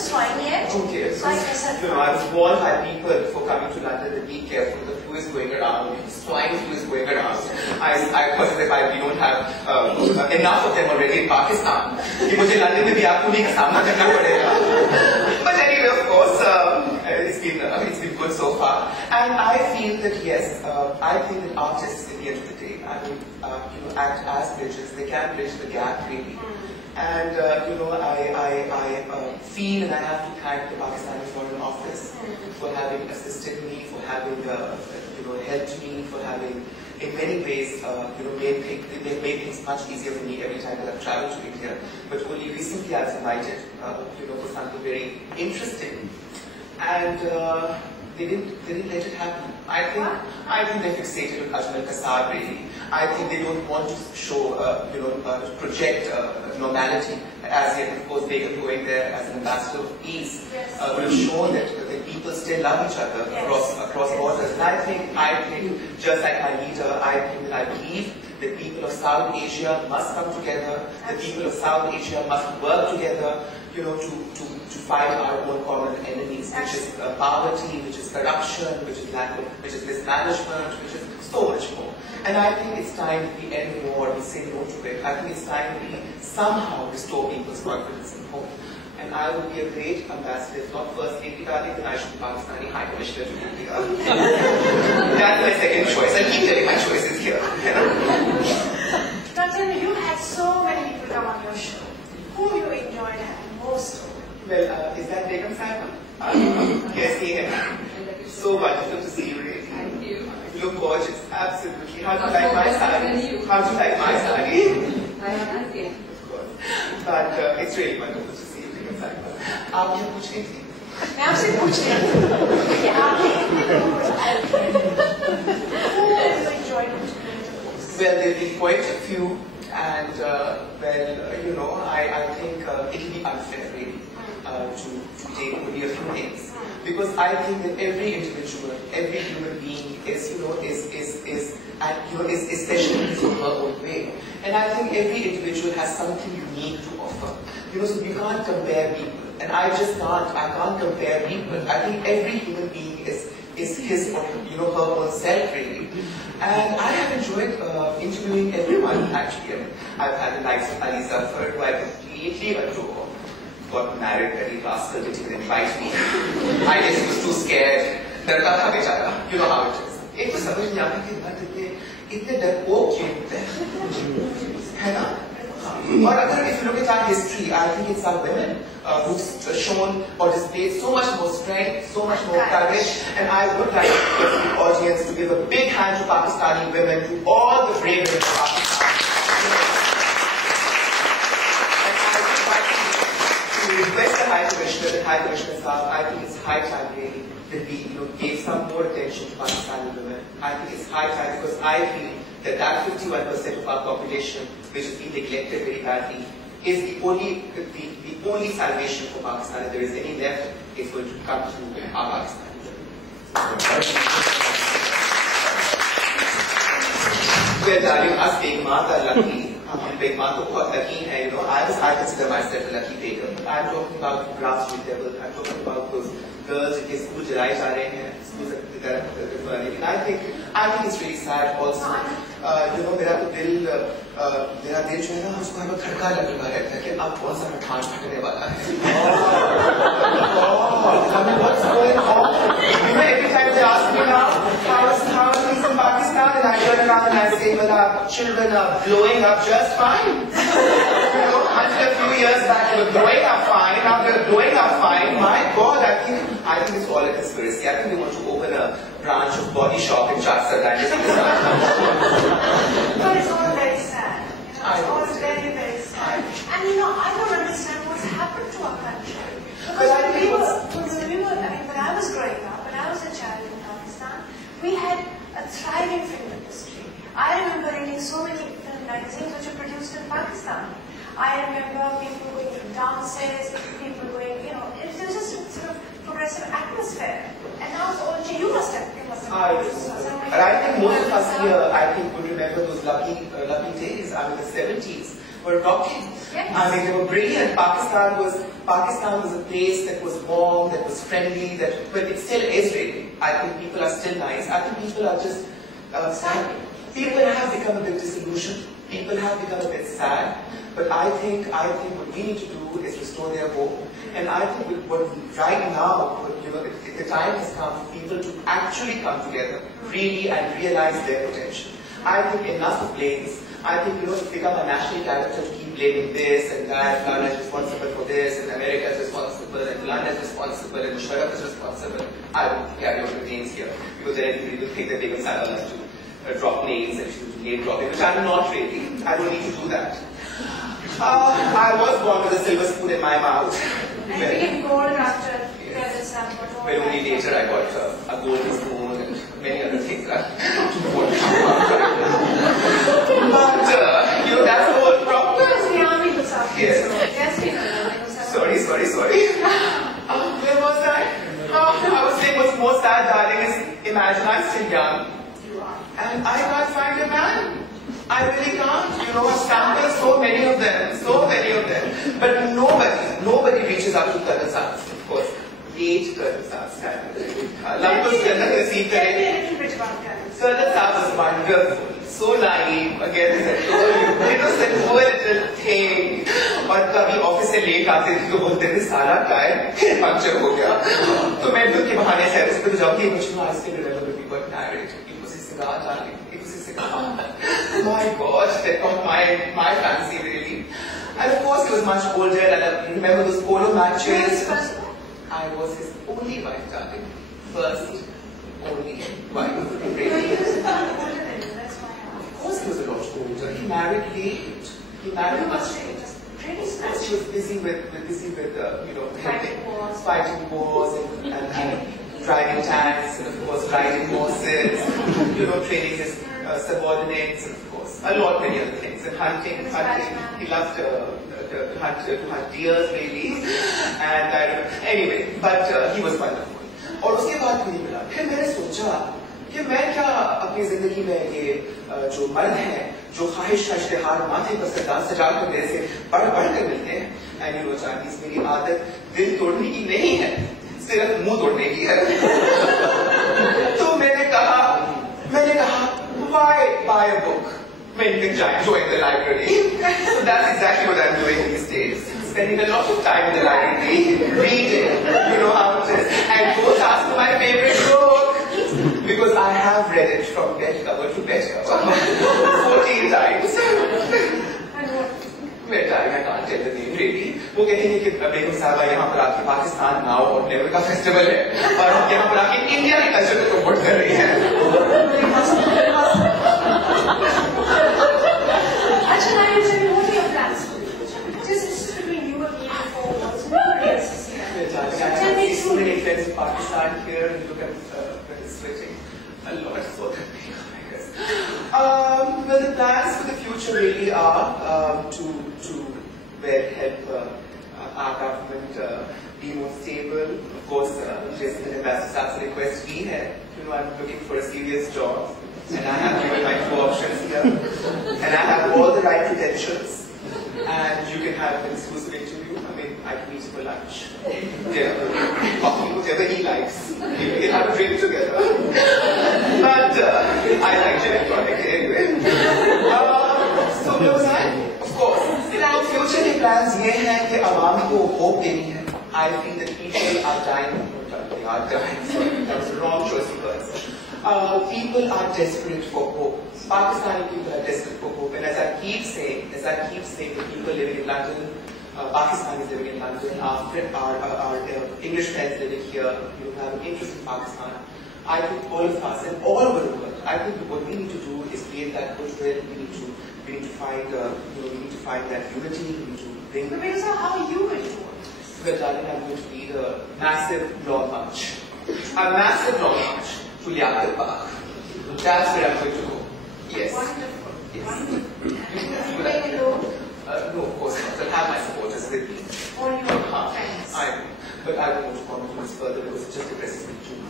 swine yet? Okay, so, I was warned by people before coming to London that be careful, the flu is going around, swine flu is going around. I thought that we don't have enough of them already in Pakistan. But anyway, of course, it's been good so far. And I feel that yes, I think that artists at the end of the day, I mean, act as bridges. They can bridge the gap really. And I feel and I have to thank the Pakistani Foreign Office for having assisted me, for having helped me, for having in many ways they've made things much easier for me every time that I've traveled to India. But only recently I was invited for something very interesting, and they didn't let it happen. I think they're fixated on Ajmal Kasab really. I think they don't want to show, project normality. As yet, of course, Begum going there as an ambassador of peace would have shown that people still love each other across borders. And I think, just like my leader, I believe that people of South Asia must come together. The people of South Asia must work together, to fight our own common enemies, which is poverty, which is corruption, which is mismanagement, which is so much more. And I think it's time that we end the war, we say no to it. I think it's time we somehow restore people's confidence in hope. And I will be a great ambassador, if not first lady, darling, then I should be Pakistani High Commissioner to India. That's my second choice. I'll keep telling my choices here. Now tell me, you had so many people come on your show. Who you enjoyed having most of? Well, is that Begum Simon? Yes, he is. So wonderful to see you, really. Thank you. You look gorgeous, absolutely. How do you like my sari? How do you like my sari? I am asking. Of course. But it's really wonderful to see you, Begum Simon. आप क्या पूछ रही थी? मैं आपसे पूछ रही हूँ कि आपने enjoyed most? Well, there have been quite a few, and I think it will be unfair, really, to take only a few things, because I think that every individual, every human being is special in her own way, and I think every individual has something unique to offer. So you can't compare people, and I can't compare people. I think every human being is his or her own self, really. And I have enjoyed interviewing everyone, actually. I've had the likes of Ali Zafar, who I completely adore. Got married very rascal, didn't even invite me. I guess he was too scared. Darka tha bechara. You know how it is. एक तो समझ नहीं आता कि मर्द इतने डरपोक क्यों होते हैं, है ना? और अगर if you look at our history, I think it's our women who've shown or displayed so much more strength, so much more courage, and I would like the audience to give a big hand to Pakistani women, to all the brave women of Pakistan. And I would like to request the High Commissioner Saab, I think it's high time really that we gave some more attention to Pakistani women. I think it's high time, because I feel that 51% of our population, which has been neglected very badly, is the only salvation for Pakistan. If there is any left, it's going to come through our Pakistan. Well, darling, us Begum are lucky. Begum are बहुत lucky हैं, I consider myself a lucky Begum. But I'm talking about grassroots level. I'm talking about those girls in school जलाए जा रहे हैं, schools की तरफ लेकिन I think it's really sad also. मेरा दिल जो है ना, उसको हमें खड़का लगा रहता है कि अब कौन सा ठाठ फटने वाला है. What's going on? Every time they ask me now, how are things in Pakistan, and I turn around and I say, well, our children are blowing up just fine. Until a few years back, they were growing up fine. Now they're growing up fine. My God, I think it's all a conspiracy. I think they want to open a branch of body shop in Chatsar. But it's all very sad. It's all very, very sad. And I don't understand what's happened to our country. Because when I was growing up, when I was a child in Pakistan, we had a thriving film industry. I remember reading so many film magazines which were produced in Pakistan. I remember people going to dances, people going, it was just a sort of progressive atmosphere. And now it's all changed. You must have. And I think most of us here, would remember those lucky days. I mean, the 70s. were rocking. Yes. I mean, they were brilliant. Pakistan was a place that was warm, that was friendly, but it still is really. I think people are still nice. I think people are just sad. People have become a bit disillusioned. People have become a bit sad. But I think what we need to do is restore their hope. And I think right now, the time has come for people to actually come together, really, and realize their potential. I think enough of blames. I think, it's become a national character to keep blaming this and that. Ghana is responsible for this, and America is responsible, and London is responsible, and Musharraf is responsible. I won't carry on with names here, because then people think that Begum Nawazish has to drop names and she do name dropping, which I'm not really. I don't need to do that. I was born with a silver spoon in my mouth. And became gold after this number. But only later I got a golden spoon and many other things. But, that's the whole problem. Yes. Sorry. Where was I? I was saying what's most sad, darling, is imagine I'm still young. And I can't find a man. I really can't. I've sampled so many of them. But nobody reaches out to Colonel Saab, of course. Late Colonel Saab. Colonel Saab was wonderful. So naive, again, innocent, poor little thing. और कभी office से late आते थे तो बोलते थे सारा tyre puncture हो गया तो मैं दुख के बहाने से उस पर जाऊंगी मुझे I still remember when we got married. It was a cigar, darling. It was a cigar. My gosh, that was my fancy really. And of course he was much older, and I remember those polo matches. I was his only wife, darling. First, only wife. Really. Of course he was a lot older. He married late. He married much late. She was busy with fighting wars and driving tanks, and of course riding horses, training his subordinates, and of course many other things, and hunting. He loved to hunt deer really, and anyway, but he was wonderful. और उसके बाद मुझे मिला, फिर मैंने सोचा कि मैं क्या अपनी जिंदगी में ये जो मर्द हैं जो ख्वाहिश का इश्तिहार माथे पर सजा कर मेरे से बढ़ कर मिलते हैं, एंड चांदीज मेरी आदत दिल तोड़ने की नहीं है, सिर्फ मुंह तोड़ने की है। तो मैंने कहा why buy a book when you can join the library? So that's exactly what I'm doing these days. Spending a lot of time in the library, reading, how it is, and both ask for my favorite book. Because I have read it from bed cover to bed cover 14 times. I can't tell the name really. वो कहेंगे कि बेगम साहबा यहाँ पर आके Pakistan now और never का festival है और हम यहाँ पर आके इंडिया के कल्चर को प्रमोट कर रही हैं। Actually, I am saying, what are your plans for the future? Just between you and me before what's nobody else is here. Tell me so many friends in Pakistan here, and look at switching a lot for them, I guess. Well, the plans for the future really are to help our government be more stable. Of course, just the Ambassador Saab's request we had. I'm looking for a serious job, and I have given my 2 options here, and I have all the right credentials, and you can have an exclusive interview. I mean, I can meet for lunch, dinner, coffee, whatever he likes. We can have a drink together. But I like gin and tonic anyway. So what was I? Of course. Future के plans ये हैं कि आवाम को hope देनी है. I feel that people are dying. They are dying. Sorry, that was the wrong choice of words. People are desperate for hope. Pakistani people are desperate for hope. And as I keep saying, the people living in London, Pakistanis living in London, our English friends living here, who have an interest in Pakistan, I think all of us and all over the world, I think what we need to do is create that goodwill. We need to find that unity. We need to bring. But because of how you will do it. Well, darling, I'm going to lead a massive long march. A massive long march to Liaquat Park. That's where I'm going to go. Yes. Wonderful. Yes. Are you going alone? No, of course not. I'll have my supporters with me. Or your friends? But I don't want to comment much further because it just depresses me too much.